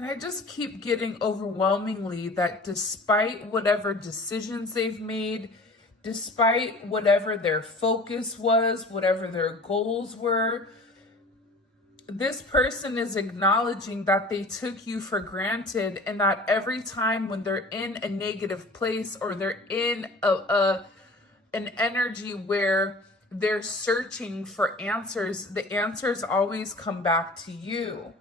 And I just keep getting overwhelmingly that despite whatever decisions they've made, despite whatever their focus was, whatever their goals were, this person is acknowledging that they took you for granted, and that every time when they're in a negative place or they're in an energy where they're searching for answers, the answers always come back to you.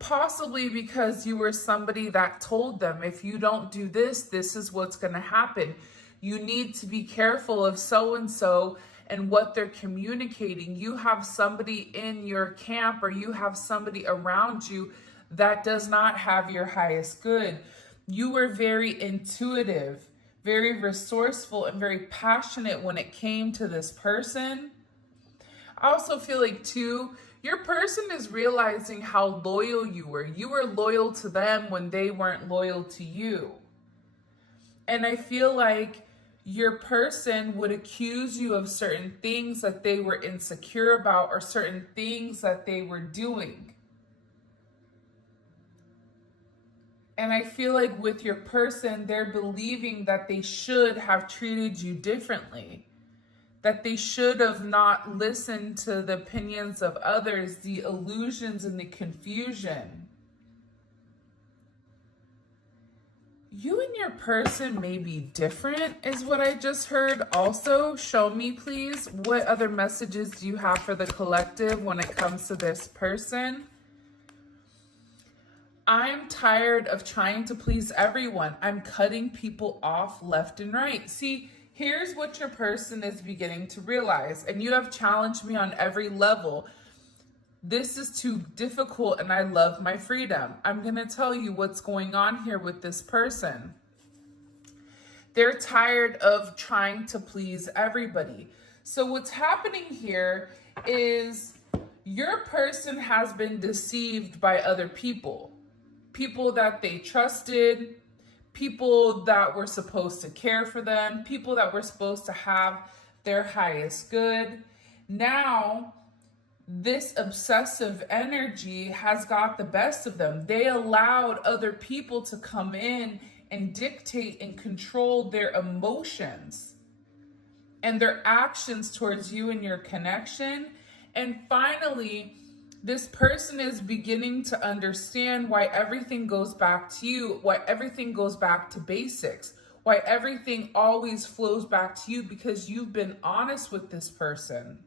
Possibly because you were somebody that told them, if you don't do this, this is what's going to happen. You need to be careful of so-and-so and what they're communicating. You have somebody in your camp, or you have somebody around you that does not have your highest good. You were very intuitive, very resourceful, and very passionate when it came to this person. I also feel like too, your person is realizing how loyal you were. You were loyal to them when they weren't loyal to you. And I feel like your person would accuse you of certain things that they were insecure about, or certain things that they were doing. And I feel like with your person, they're believing that they should have treated you differently, that they should have not listened to the opinions of others, the illusions and the confusion. You and your person may be different, is what I just heard. Also, show me, please, what other messages do you have for the collective when it comes to this person? I'm tired of trying to please everyone. I'm cutting people off left and right. See, here's what your person is beginning to realize, and you have challenged me on every level. This is too difficult and I love my freedom. I'm going to tell you what's going on here with this person. They're tired of trying to please everybody. So what's happening here is your person has been deceived by other people. People that they trusted, people that were supposed to care for them, people that were supposed to have their highest good. Now, this obsessive energy has got the best of them. They allowed other people to come in and dictate and control their emotions and their actions towards you and your connection. And finally, this person is beginning to understand why everything goes back to you, why everything goes back to basics, why everything always flows back to you, because you've been honest with this person.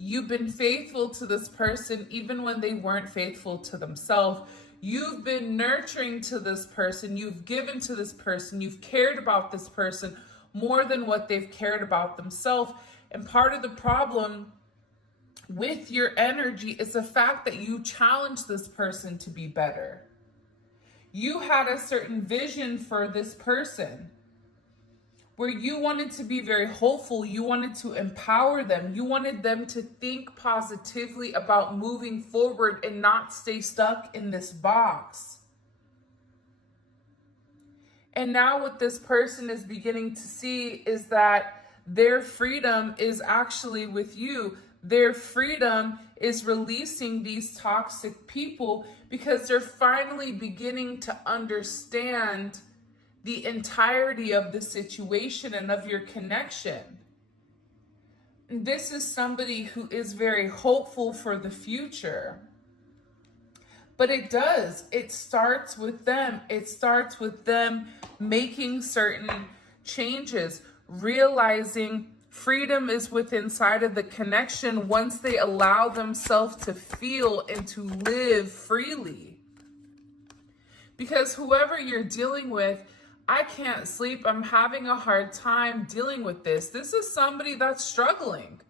You've been faithful to this person even when they weren't faithful to themselves. You've been nurturing to this person. You've given to this person. You've cared about this person more than what they've cared about themselves. And part of the problem with your energy is the fact that you challenge this person to be better. You had a certain vision for this person where you wanted to be very hopeful. You wanted to empower them. You wanted them to think positively about moving forward and not stay stuck in this box. And now what this person is beginning to see is that their freedom is actually with you. Their freedom is releasing these toxic people because they're finally beginning to understand the entirety of the situation and of your connection. This is somebody who is very hopeful for the future. But it starts with them. It starts with them making certain changes, realizing freedom is within inside of the connection once they allow themselves to feel and to live freely. Because whoever you're dealing with, I can't sleep, I'm having a hard time dealing with this. This is somebody that's struggling.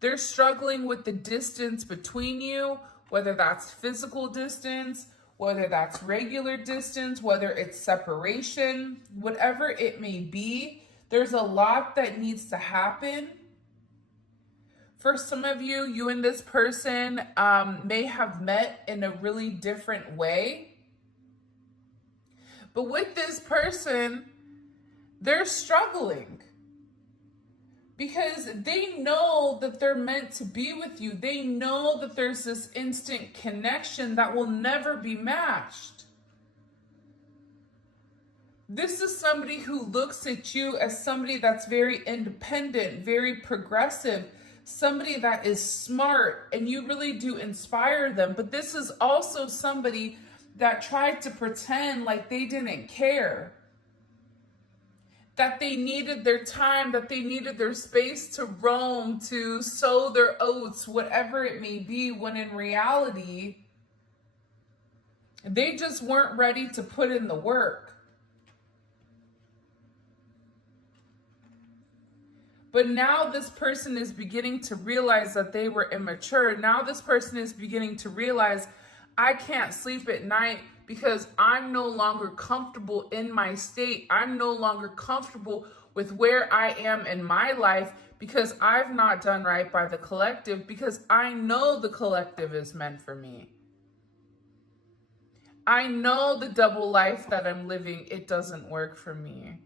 They're struggling with the distance between you, whether that's physical distance, whether that's regular distance, whether it's separation, whatever it may be. There's a lot that needs to happen. For some of you, you and this person may have met in a really different way. But with this person, they're struggling. because they know that they're meant to be with you. They know that there's this instant connection that will never be matched. This is somebody who looks at you as somebody that's very independent, very progressive, somebody that is smart, and you really do inspire them. But this is also somebody that tried to pretend like they didn't care, that they needed their time, that they needed their space to roam, to sow their oats, whatever it may be, when in reality, they just weren't ready to put in the work. But now this person is beginning to realize that they were immature. Now this person is beginning to realize, I can't sleep at night because I'm no longer comfortable in my state. I'm no longer comfortable with where I am in my life because I've not done right by the collective, because I know the collective is meant for me. I know the double life that I'm living, it doesn't work for me.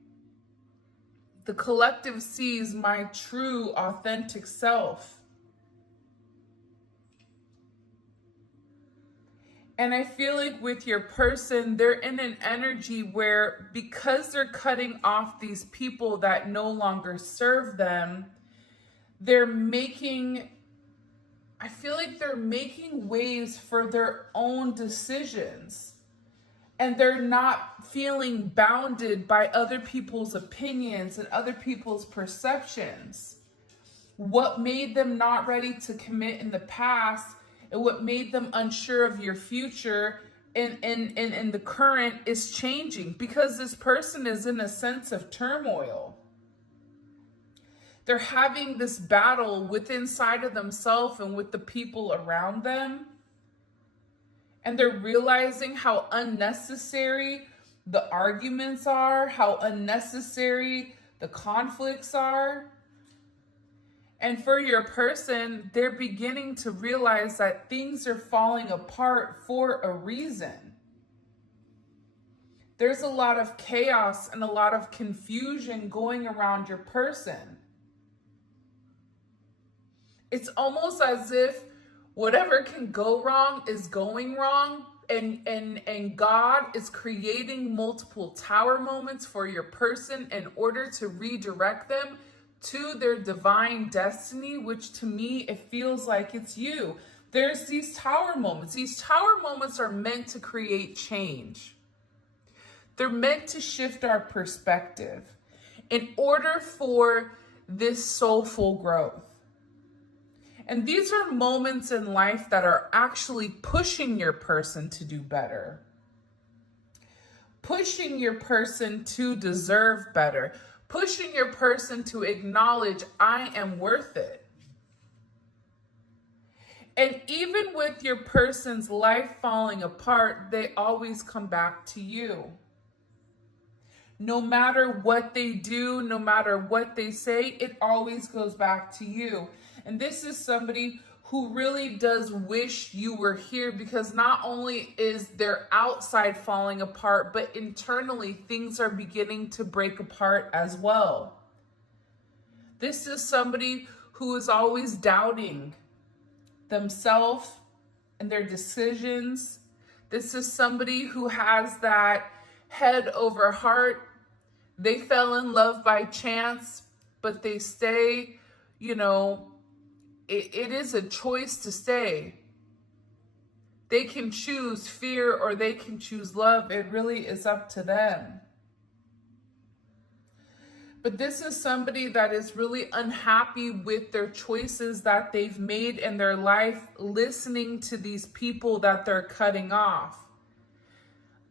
The collective sees my true, authentic self. And I feel like with your person, they're in an energy where, because they're cutting off these people that no longer serve them, I feel like they're making ways for their own decisions. And they're not feeling bounded by other people's opinions and other people's perceptions. What made them not ready to commit in the past, and what made them unsure of your future in the current, is changing, because this person is in a sense of turmoil. They're having this battle within inside of themselves and with the people around them. And they're realizing how unnecessary the arguments are, how unnecessary the conflicts are. And for your person, they're beginning to realize that things are falling apart for a reason. There's a lot of chaos and a lot of confusion going around your person. It's almost as if whatever can go wrong is going wrong, and God is creating multiple tower moments for your person in order to redirect them to their divine destiny, which to me, it feels like it's you. There's these tower moments. These tower moments are meant to create change. They're meant to shift our perspective in order for this soulful growth. And these are moments in life that are actually pushing your person to do better, pushing your person to deserve better, pushing your person to acknowledge, I am worth it. And even with your person's life falling apart, they always come back to you. No matter what they do, no matter what they say, it always goes back to you. And this is somebody who really does wish you were here, because not only is their outside falling apart, but internally things are beginning to break apart as well. This is somebody who is always doubting themselves and their decisions. This is somebody who has that head over heart. They fell in love by chance, but they stay, it is a choice to stay. They can choose fear or they can choose love. It really is up to them. But this is somebody that is really unhappy with their choices that they've made in their life, listening to these people that they're cutting off.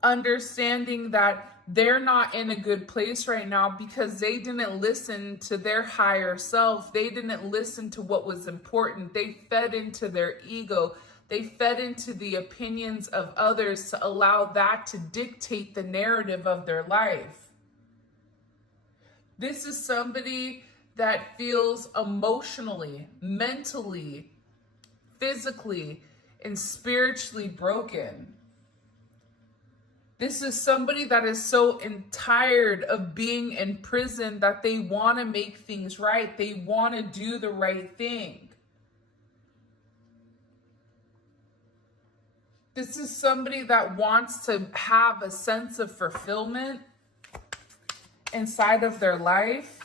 Understanding that they're not in a good place right now because they didn't listen to their higher self. They didn't listen to what was important. They fed into their ego. They fed into the opinions of others to allow that to dictate the narrative of their life. This is somebody that feels emotionally, mentally, physically, and spiritually broken. This is somebody that is so tired of being in prison that they want to make things right. They want to do the right thing. This is somebody that wants to have a sense of fulfillment inside of their life,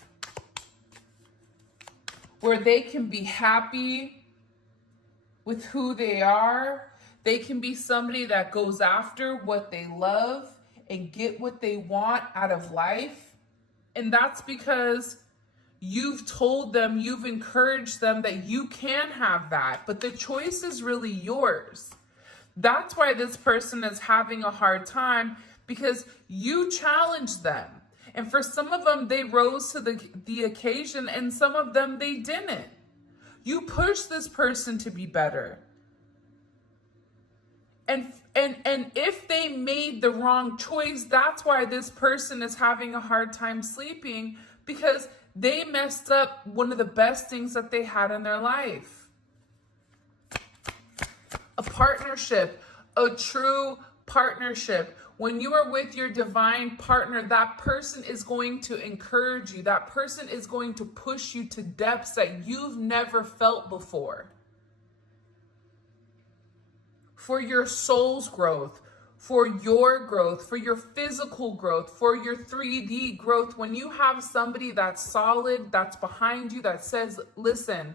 where they can be happy with who they are. They can be somebody that goes after what they love and get what they want out of life. And that's because you've told them, you've encouraged them that you can have that, but the choice is really yours. That's why this person is having a hard time, because you challenged them. And for some of them, they rose to the occasion, and some of them, they didn't. You pushed this person to be better. And if they made the wrong choice, that's why this person is having a hard time sleeping, because they messed up one of the best things that they had in their life. A partnership, a true partnership. When you are with your divine partner, that person is going to encourage you. That person is going to push you to depths that you've never felt before. For your soul's growth, for your growth, for your physical growth, for your 3D growth. When you have somebody that's solid, that's behind you, that says, listen,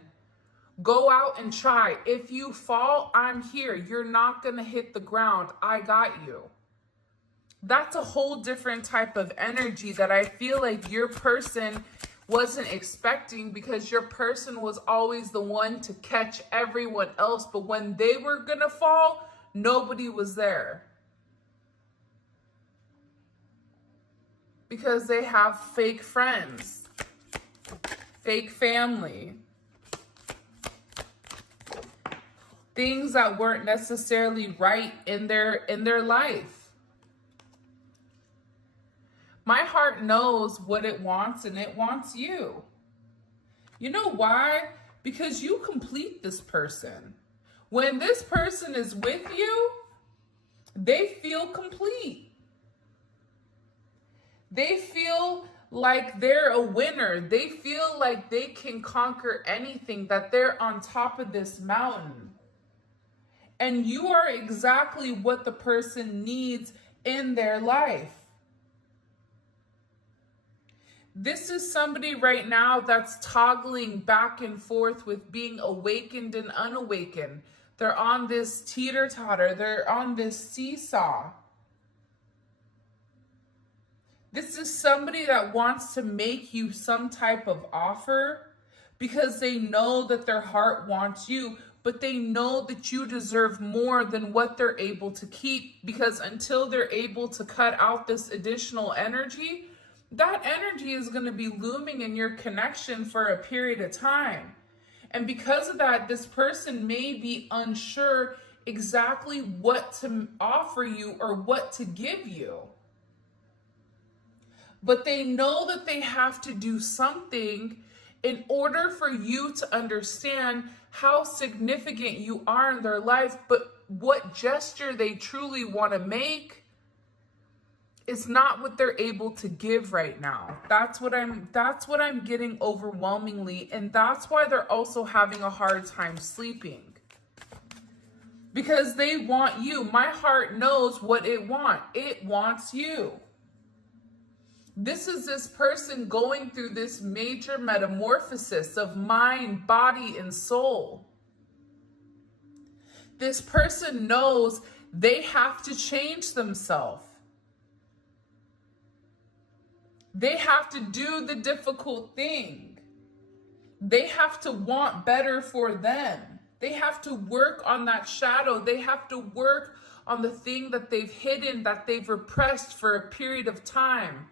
go out and try. If you fall, I'm here. You're not going to hit the ground. I got you. That's a whole different type of energy that I feel like your person wasn't expecting, because your person was always the one to catch everyone else. But when they were going to fall, nobody was there. Because they have fake friends, fake family, things that weren't necessarily right in their life. My heart knows what it wants, and it wants you. You know why? Because you complete this person. When this person is with you, they feel complete. They feel like they're a winner. They feel like they can conquer anything, that they're on top of this mountain. And you are exactly what the person needs in their life. This is somebody right now that's toggling back and forth with being awakened and unawakened. They're on this teeter-totter. They're on this seesaw. This is somebody that wants to make you some type of offer because they know that their heart wants you, but they know that you deserve more than what they're able to keep, because until they're able to cut out this additional energy, that energy is going to be looming in your connection for a period of time. And because of that, this person may be unsure exactly what to offer you or what to give you. But they know that they have to do something in order for you to understand how significant you are in their life. But what gesture they truly want to make is not what they're able to give right now. That's what I'm getting overwhelmingly, and that's why they're also having a hard time sleeping. Because they want you. My heart knows what it wants. It wants you. This is this person going through this major metamorphosis of mind, body, and soul. This person knows they have to change themselves. They have to do the difficult thing. They have to want better for them. They have to work on that shadow. They have to work on the thing that they've hidden, that they've repressed for a period of time.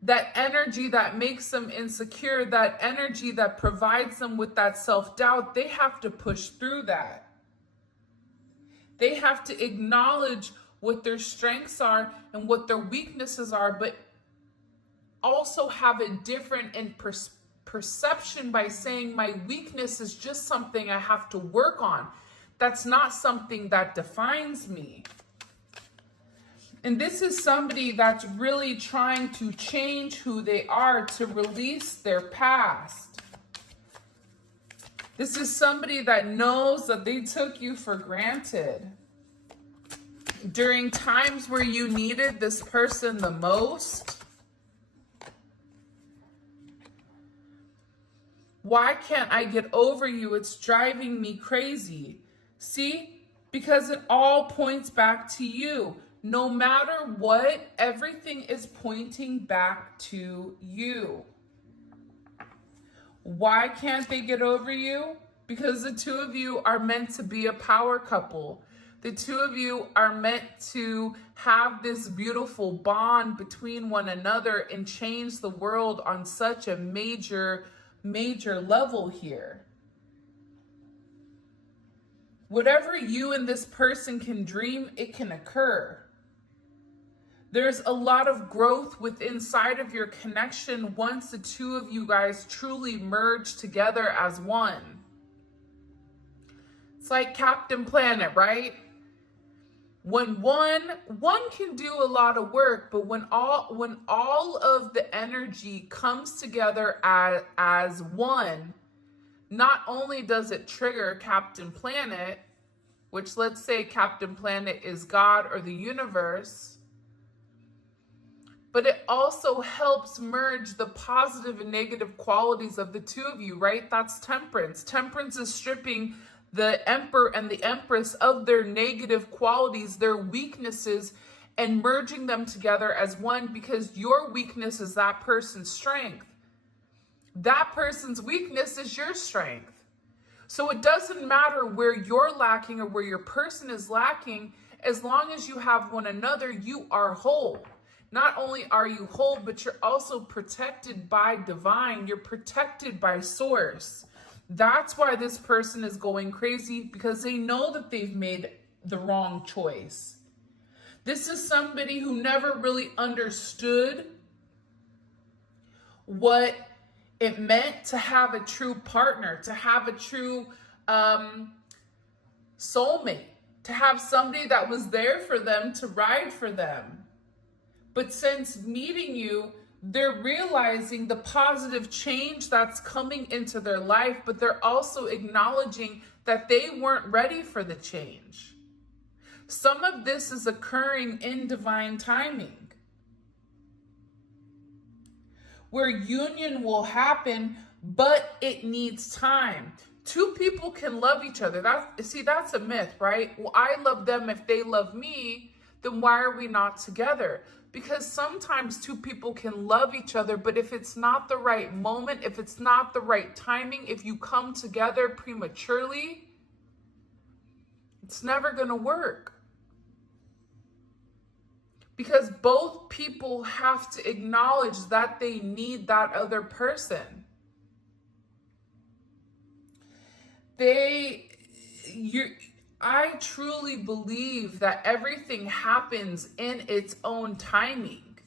That energy that makes them insecure, that energy that provides them with that self-doubt, they have to push through that. They have to acknowledge what their strengths are and what their weaknesses are, but also have a different perception by saying my weakness is just something I have to work on. That's not something that defines me. And this is somebody that's really trying to change who they are, to release their past. This is somebody that knows that they took you for granted. During times where you needed this person the most. Why can't I get over you? It's driving me crazy. See? Because it all points back to you. No matter what, everything is pointing back to you. Why can't they get over you? Because the two of you are meant to be a power couple. The two of you are meant to have this beautiful bond between one another and change the world on such a major level here. Whatever you and this person can dream, it can occur. There's a lot of growth within inside of your connection once the two of you guys truly merge together as one. It's like Captain Planet, right? When one can do a lot of work, but when all of the energy comes together as one, not only does it trigger Captain Planet, which let's say Captain Planet is God or the universe, but it also helps merge the positive and negative qualities of the two of you, right? That's temperance. Temperance is stripping the emperor and the empress of their negative qualities, their weaknesses, and merging them together as one, because your weakness is that person's strength. That person's weakness is your strength. So it doesn't matter where you're lacking or where your person is lacking. As long as you have one another, you are whole. Not only are you whole, but you're also protected by divine. You're protected by source. That's why this person is going crazy, because they know that they've made the wrong choice. This is somebody who never really understood what it meant to have a true partner, to have a true soulmate, to have somebody that was there for them, to ride for them. But since meeting you, they're realizing the positive change that's coming into their life, but they're also acknowledging that they weren't ready for the change. Some of this is occurring in divine timing, where union will happen, but it needs time. Two people can love each other. That's a myth, right? Well, I love them if they love me, then why are we not together? Because sometimes two people can love each other, but if it's not the right moment, if it's not the right timing, if you come together prematurely, it's never going to work. Because both people have to acknowledge that they need that other person. I truly believe that everything happens in its own timing.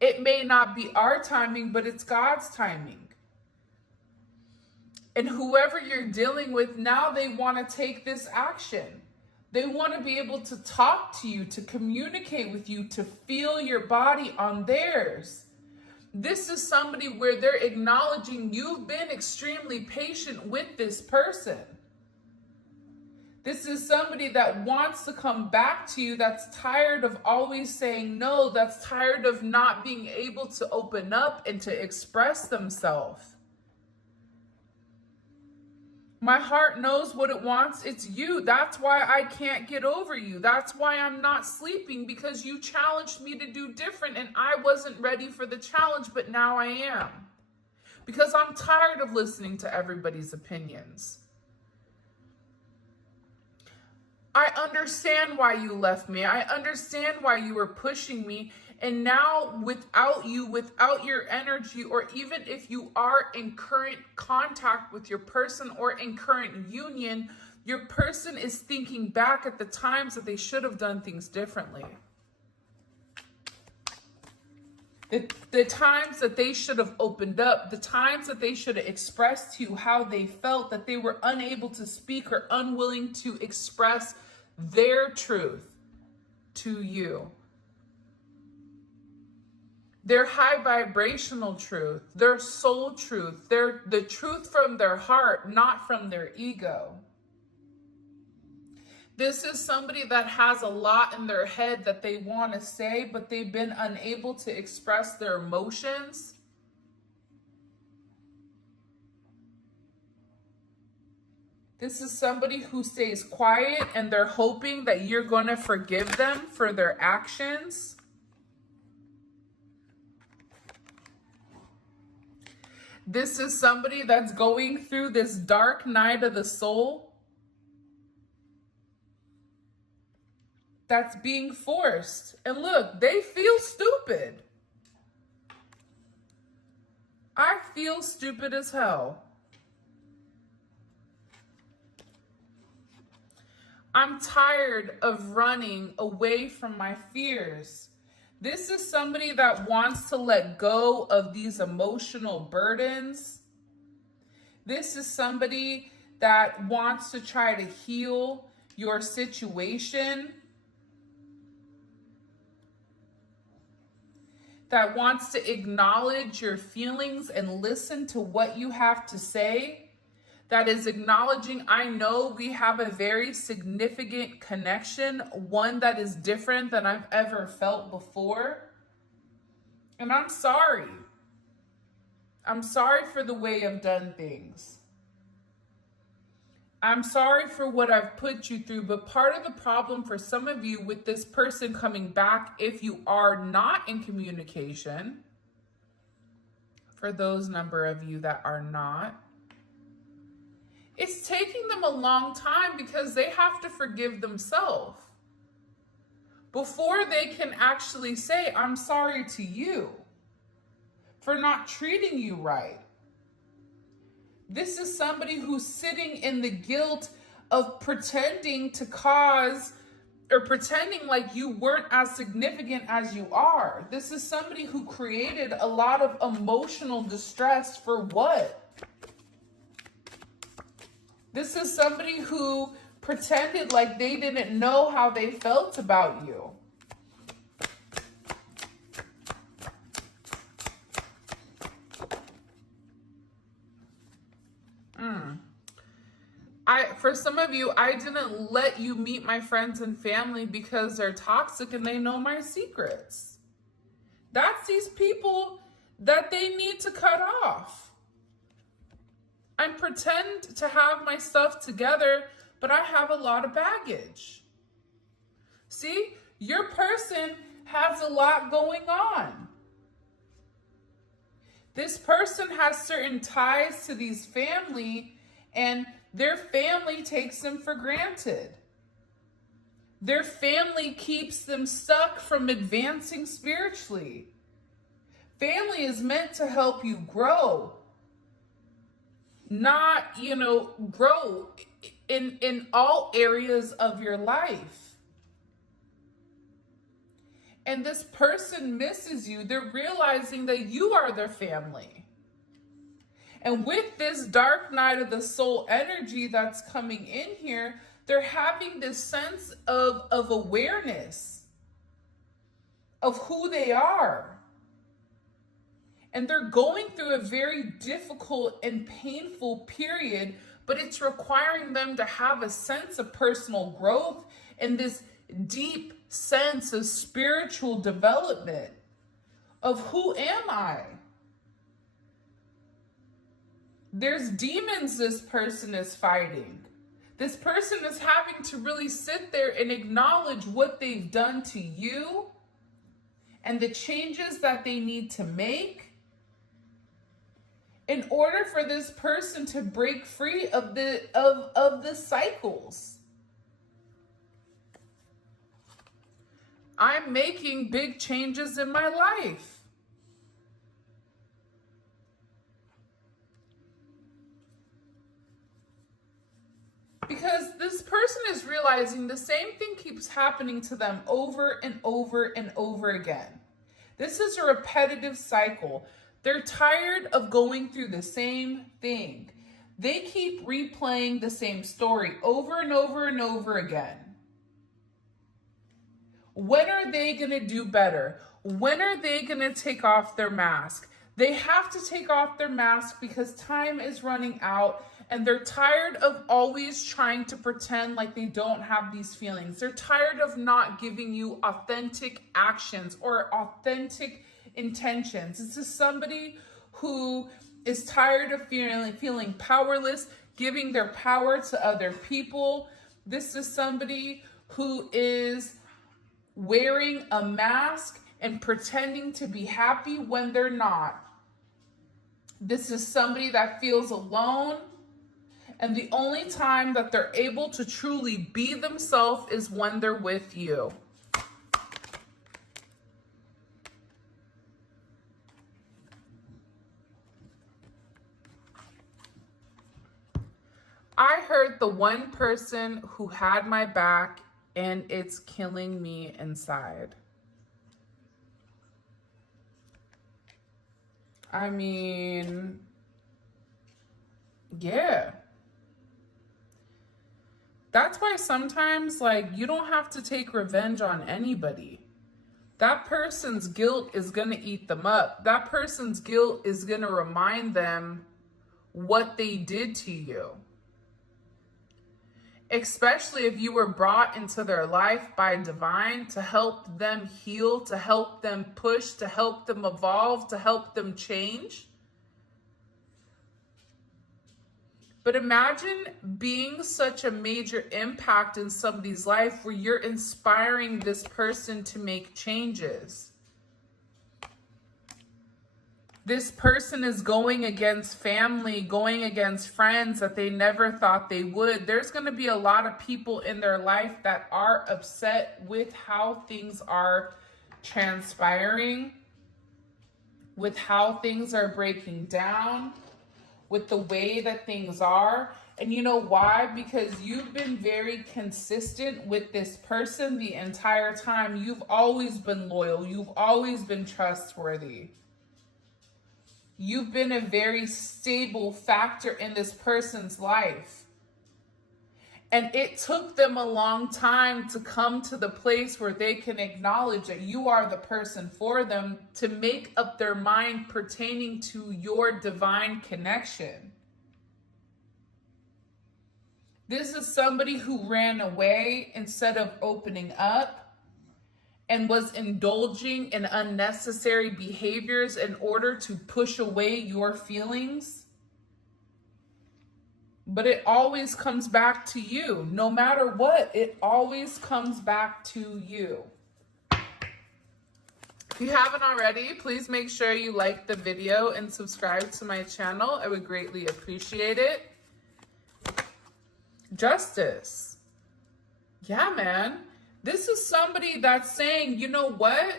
It may not be our timing, but it's God's timing. And whoever you're dealing with now, they want to take this action. They want to be able to talk to you, to communicate with you, to feel your body on theirs. This is somebody where they're acknowledging you've been extremely patient with this person. This is somebody that wants to come back to you, that's tired of always saying no, that's tired of not being able to open up and to express themselves. My heart knows what it wants. It's you. That's why I can't get over you. That's why I'm not sleeping, because you challenged me to do different and I wasn't ready for the challenge, but now I am. Because I'm tired of listening to everybody's opinions. I understand why you left me. I understand why you were pushing me. And now without you, without your energy, or even if you are in current contact with your person or in current union, your person is thinking back at the times that they should have done things differently. The times that they should have opened up, the times that they should have expressed to you how they felt, that they were unable to speak or unwilling to express their truth. to you. Their high vibrational truth, their soul truth, the truth from their heart, not from their ego. This is somebody that has a lot in their head that they want to say, but they've been unable to express their emotions. This is somebody who stays quiet and they're hoping that you're going to forgive them for their actions. This is somebody that's going through this dark night of the soul, that's being forced. And look, they feel stupid. I feel stupid as hell. I'm tired of running away from my fears. This is somebody that wants to let go of these emotional burdens. This is somebody that wants to try to heal your situation, that wants to acknowledge your feelings and listen to what you have to say, that is acknowledging, I know we have a very significant connection, one that is different than I've ever felt before. And I'm sorry. I'm sorry for the way I've done things. I'm sorry for what I've put you through, but part of the problem for some of you with this person coming back, if you are not in communication, for those number of you that are not, it's taking them a long time because they have to forgive themselves before they can actually say, I'm sorry to you for not treating you right. This is somebody who's sitting in the guilt of pretending to cause or pretending like you weren't as significant as you are. This is somebody who created a lot of emotional distress for what? This is somebody who pretended like they didn't know how they felt about you. For some of you, I didn't let you meet my friends and family because they're toxic and they know my secrets. That's these people that they need to cut off. I pretend to have my stuff together, but I have a lot of baggage. See, your person has a lot going on. This person has certain ties to these family, and their family takes them for granted. Their family keeps them stuck from advancing spiritually. Family is meant to help you grow. Not, grow in all areas of your life. And this person misses you. They're realizing that you are their family. And with this dark night of the soul energy that's coming in here, they're having this sense of awareness of who they are. And they're going through a very difficult and painful period, but it's requiring them to have a sense of personal growth and this deep sense of spiritual development of who am I? There's demons this person is fighting. This person is having to really sit there and acknowledge what they've done to you and the changes that they need to make in order for this person to break free of the cycles. I'm making big changes in my life. Because this person is realizing the same thing keeps happening to them over and over and over again. This is a repetitive cycle. They're tired of going through the same thing. They keep replaying the same story over and over and over again. When are they going to do better? When are they going to take off their mask? They have to take off their mask because time is running out and they're tired of always trying to pretend like they don't have these feelings. They're tired of not giving you authentic actions or authentic intentions. This is somebody who is tired of feeling powerless, giving their power to other people. This is somebody who is wearing a mask and pretending to be happy when they're not. This is somebody that feels alone, and the only time that they're able to truly be themselves is when they're with you. I heard the one person who had my back, and it's killing me inside. I mean, yeah. That's why sometimes, like, you don't have to take revenge on anybody. That person's guilt is going to eat them up. That person's guilt is going to remind them what they did to you. Especially if you were brought into their life by divine to help them heal, to help them push, to help them evolve, to help them change. But imagine being such a major impact in somebody's life where you're inspiring this person to make changes. This person is going against family, going against friends that they never thought they would. There's going to be a lot of people in their life that are upset with how things are transpiring, with how things are breaking down, with the way that things are. And you know why? Because you've been very consistent with this person the entire time. You've always been loyal. You've always been trustworthy. You've been a very stable factor in this person's life. And it took them a long time to come to the place where they can acknowledge that you are the person for them, to make up their mind pertaining to your divine connection. This is somebody who ran away instead of opening up, and was indulging in unnecessary behaviors in order to push away your feelings. But it always comes back to you. No matter what, it always comes back to you. If you haven't already, please make sure you like the video and subscribe to my channel. I would greatly appreciate it. Justice. Yeah, man. This is somebody that's saying, you know what?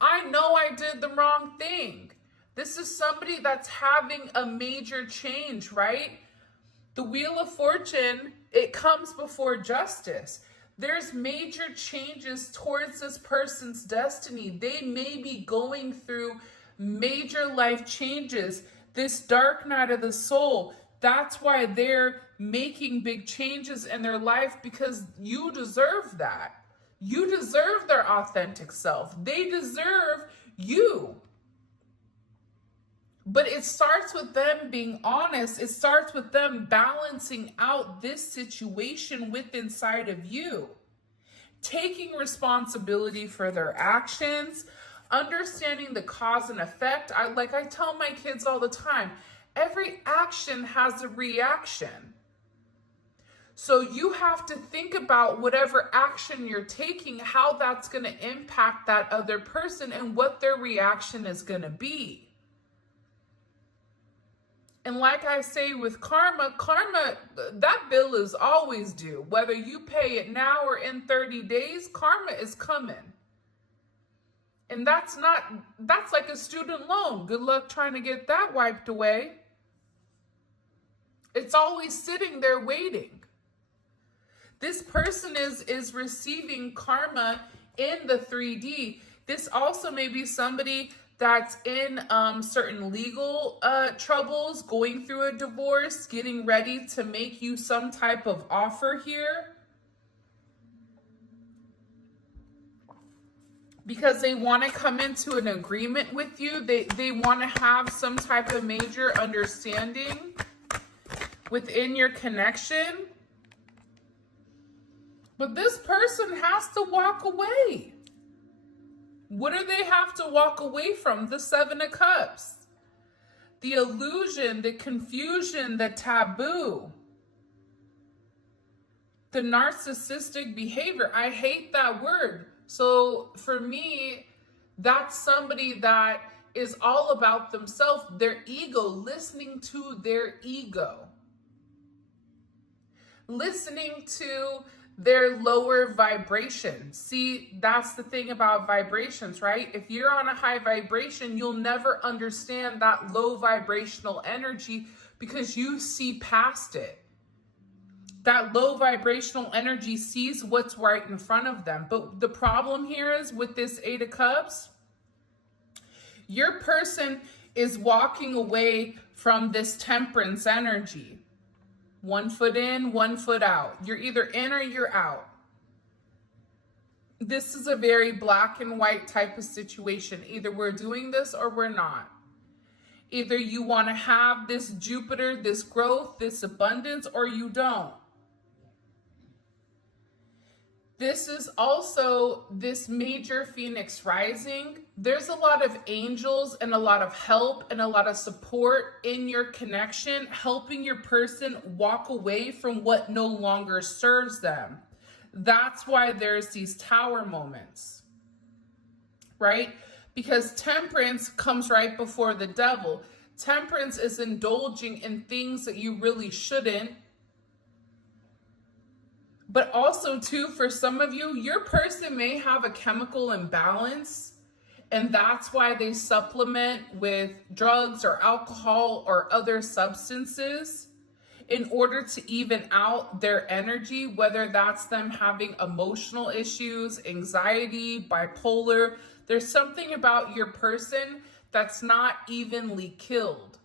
I know I did the wrong thing. This is somebody that's having a major change, right? The Wheel of Fortune, it comes before justice. There's major changes towards this person's destiny. They may be going through major life changes. This dark night of the soul, that's why they're making big changes in their life, because you deserve that. You deserve their authentic self. They deserve you. But it starts with them being honest. It starts with them balancing out this situation with inside of you. Taking responsibility for their actions, understanding the cause and effect. I tell my kids all the time, every action has a reaction. So you have to think about whatever action you're taking, how that's going to impact that other person and what their reaction is going to be. And like I say with karma, that bill is always due. Whether you pay it now or in 30 days, karma is coming. And that's like a student loan. Good luck trying to get that wiped away. It's always sitting there waiting. This person is receiving karma in the 3D. This also may be somebody that's in certain legal troubles, going through a divorce, getting ready to make you some type of offer here. because they want to come into an agreement with you. They want to have some type of major understanding within your connection. But this person has to walk away. What do they have to walk away from? The Seven of Cups. The illusion, the confusion, the taboo. The narcissistic behavior. I hate that word. So for me, that's somebody that is all about themselves, their ego, listening to their ego. Listening to their lower vibration. See, that's the thing about vibrations, right? If you're on a high vibration, you'll never understand that low vibrational energy because you see past it. That low vibrational energy sees what's right in front of them. But the problem here is with this Eight of Cups, your person is walking away from this Temperance energy. 1 foot in, 1 foot out. You're either in or you're out. This is a very black and white type of situation. Either we're doing this or we're not. Either you want to have this Jupiter, this growth, this abundance, or you don't. This is also this major Phoenix rising. There's a lot of angels and a lot of help and a lot of support in your connection, helping your person walk away from what no longer serves them. That's why there's these tower moments, right? Because Temperance comes right before the Devil. Temperance is indulging in things that you really shouldn't. But also, too, for some of you, your person may have a chemical imbalance, and that's why they supplement with drugs or alcohol or other substances in order to even out their energy, whether that's them having emotional issues, anxiety, bipolar. There's something about your person that's not evenly killed.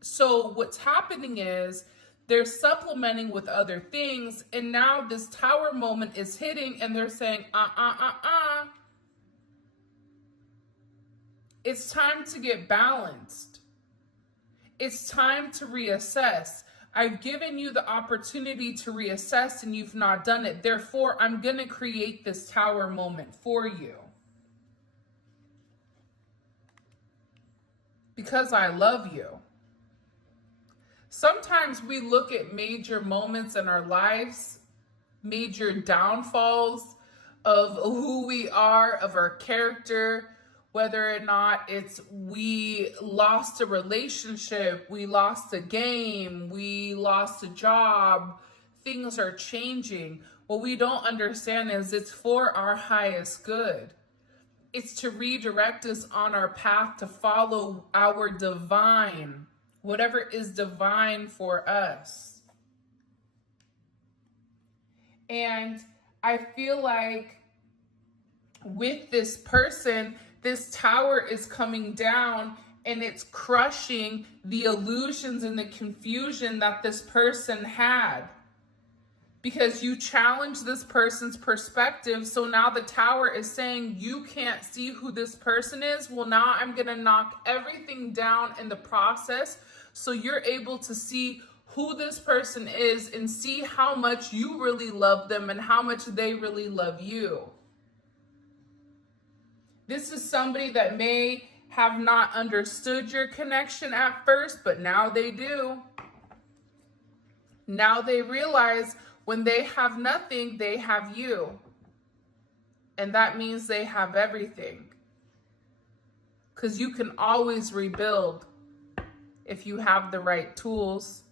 So what's happening is they're supplementing with other things, and now this tower moment is hitting, and they're saying, it's time to get balanced. It's time to reassess. I've given you the opportunity to reassess, and you've not done it. Therefore, I'm going to create this tower moment for you. Because I love you. Sometimes we look at major moments in our lives, major downfalls of who we are, of our character, whether or not it's we lost a relationship, we lost a game, we lost a job, things are changing. What we don't understand is it's for our highest good. It's to redirect us on our path to follow our divine, whatever is divine for us. And I feel like with this person, this tower is coming down and it's crushing the illusions and the confusion that this person had. Because you challenge this person's perspective. So now the tower is saying you can't see who this person is. Well, now I'm going to knock everything down in the process so you're able to see who this person is and see how much you really love them and how much they really love you. This is somebody that may have not understood your connection at first, but now they do. Now they realize when they have nothing, they have you. And that means they have everything. Because you can always rebuild if you have the right tools.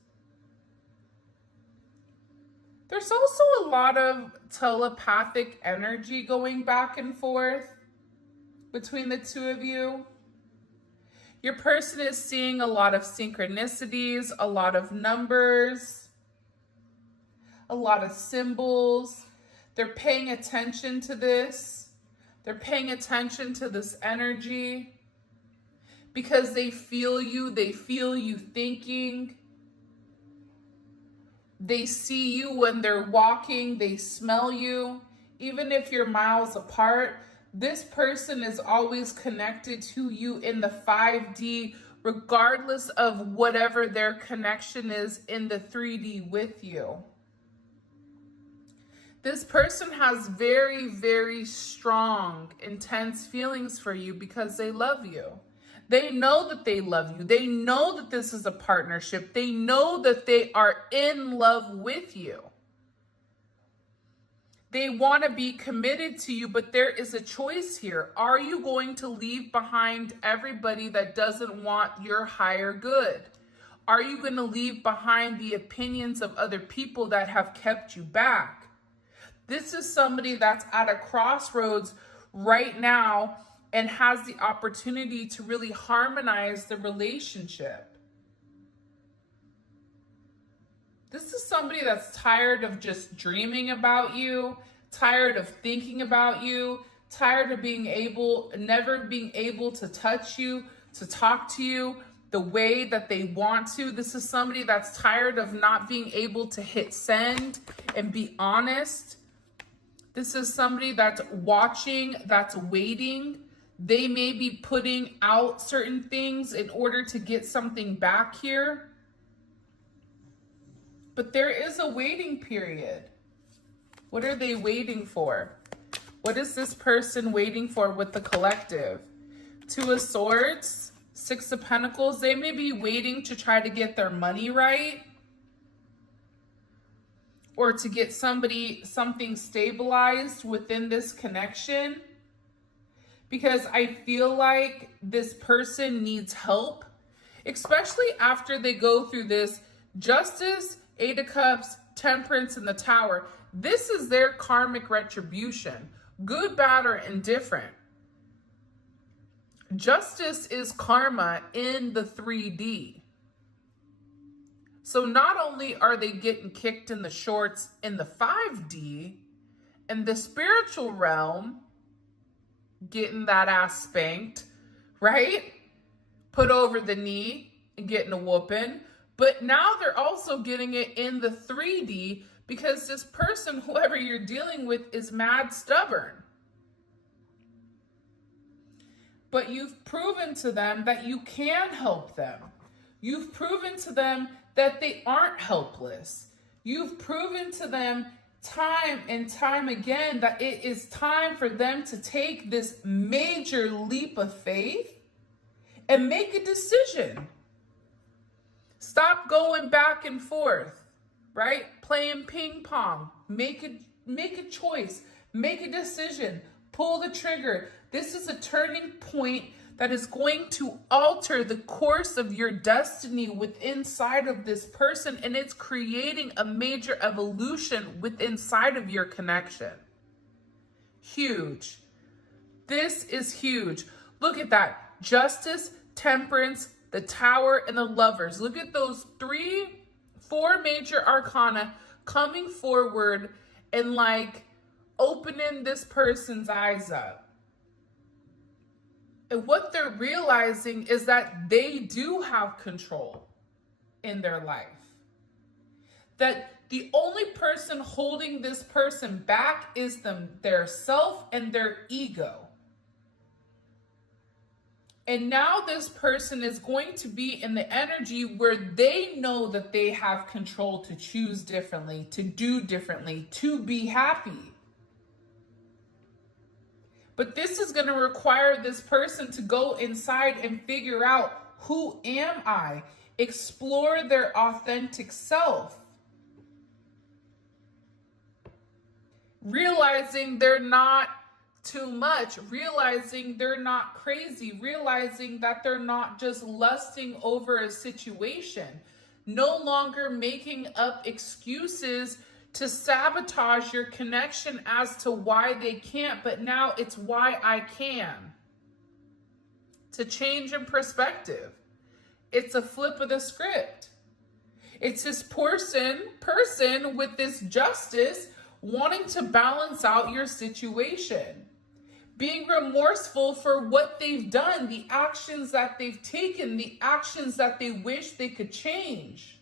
There's also a lot of telepathic energy going back and forth between the two of you. Your person is seeing a lot of synchronicities, a lot of numbers, a lot of symbols. They're paying attention to this. They're paying attention to this energy because they feel you thinking. They see you when they're walking, they smell you. Even if you're miles apart, this person is always connected to you in the 5D, regardless of whatever their connection is in the 3D with you. This person has very, very strong, intense feelings for you because they love you. They know that they love you. They know that this is a partnership. They know that they are in love with you. They want to be committed to you, but there is a choice here. Are you going to leave behind everybody that doesn't want your higher good? Are you going to leave behind the opinions of other people that have kept you back? This is somebody that's at a crossroads right now and has the opportunity to really harmonize the relationship. This is somebody that's tired of just dreaming about you, tired of thinking about you, tired of never being able to touch you, to talk to you the way that they want to. This is somebody that's tired of not being able to hit send and be honest. This is somebody that's watching, that's waiting. They may be putting out certain things in order to get something back here. But there is a waiting period. What are they waiting for? What is this person waiting for with the collective? Two of Swords, Six of Pentacles. They may be waiting to try to get their money right, or to get something stabilized within this connection. Because I feel like this person needs help, especially after they go through this Justice, Eight of Cups, Temperance, and the Tower. This is their karmic retribution, good, bad, or indifferent. Justice is karma in the 3D. So not only are they getting kicked in the shorts in the 5D, in the spiritual realm, getting that ass spanked, right? Put over the knee and getting a whooping. But now they're also getting it in the 3D because this person, whoever you're dealing with, is mad stubborn. But you've proven to them that you can help them. You've proven to them that they aren't helpless. You've proven to them time and time again that it is time for them to take this major leap of faith and make a decision. Stop going back and forth, right? Playing ping pong. Make a choice. Make a decision. Pull the trigger. This is a turning point that is going to alter the course of your destiny within inside of this person, and it's creating a major evolution within inside of your connection. Huge. This is huge. Look at that. Justice, Temperance, the Tower, and the Lovers. Look at those four major arcana coming forward and like opening this person's eyes up. And what they're realizing is that they do have control in their life. That the only person holding this person back is their self and their ego. And now this person is going to be in the energy where they know that they have control to choose differently, to do differently, to be happy. But this is going to require this person to go inside and figure out, who am I? Explore their authentic self. Realizing they're not too much, realizing they're not crazy, realizing that they're not just lusting over a situation, no longer making up excuses to sabotage your connection as to why they can't, but now it's why I can. To change in perspective. It's a flip of the script. It's this person with this justice wanting to balance out your situation. Being remorseful for what they've done, the actions that they've taken, the actions that they wish they could change.